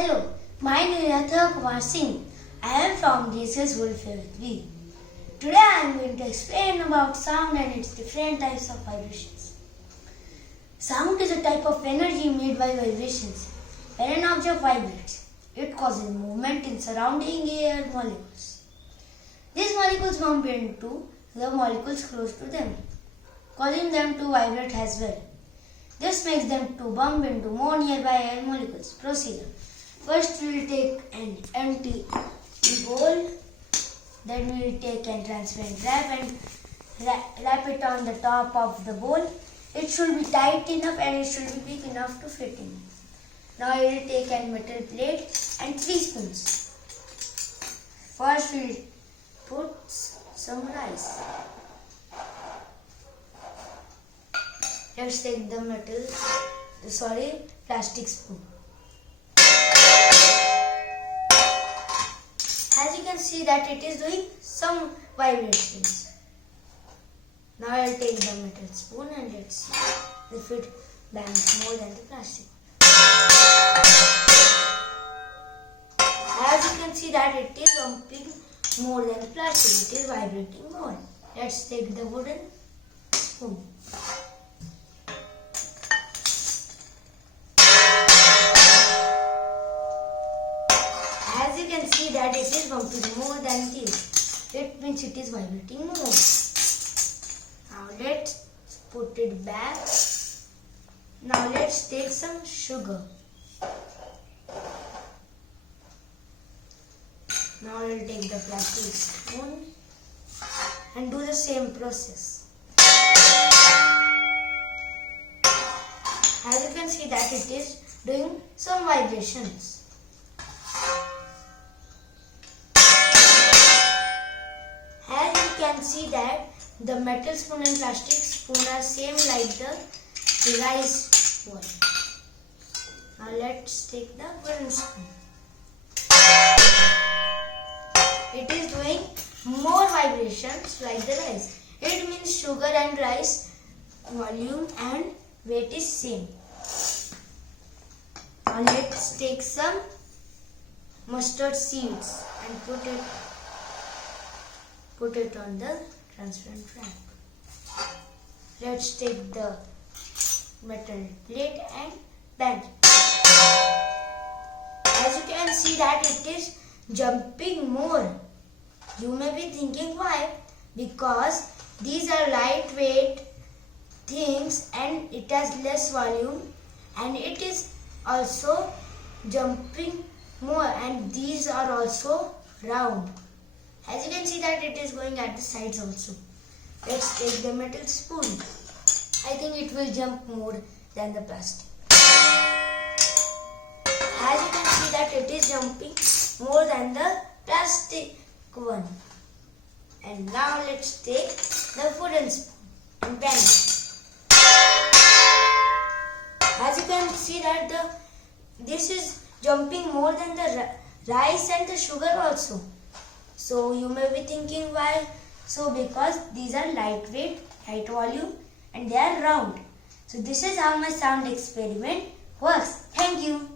Hello, my name is Kumar Singh. I am from Jesus Favorite V. Today I am going to explain about sound and its different types of vibrations. Sound is a type of energy made by vibrations. When an object vibrates, it causes movement in surrounding air molecules. These molecules bump into the molecules close to them, causing them to vibrate as well. This makes them to bump into more nearby air molecules. Procedure. First we will take an empty bowl, then we will take a transparent wrap and wrap it on the top of the bowl. It should be tight enough and it should be big enough to fit in. Now we will take a metal plate and 3 spoons. First we will put some rice. Let's take the plastic spoon. As you can see that it is doing some vibrations. Now I will take the metal spoon and let's see if it bangs more than the plastic. As you can see that it is bumping more than the plastic, it is vibrating more. Let's take the wooden spoon. As you can see that it is bumping more than this. It means it is vibrating more. Now let's put it back. Now let's take some sugar. Now we'll take the plastic spoon and do the same process. As you can see that it is doing some vibrations. As you can see that the metal spoon and plastic spoon are same like the rice one. Now let's take the wooden spoon. It is doing more vibrations like the rice. It means sugar and rice volume and weight is same. Now let's take some mustard seeds and put it on the transparent wrap. Let's take the metal plate and bend it. As you can see that it is jumping more. You may be thinking why? Because these are lightweight things and it has less volume and it is also jumping more and these are also round. As you can see that it is going at the sides also. Let's take the metal spoon. I think it will jump more than the plastic. As you can see that it is jumping more than the plastic one. And now let's take the wooden spoon and bend it. As you can see that this is jumping more than the rice and the sugar also. So you may be thinking why? So because these are lightweight, light volume and they are round. So this is how my sound experiment works. Thank you.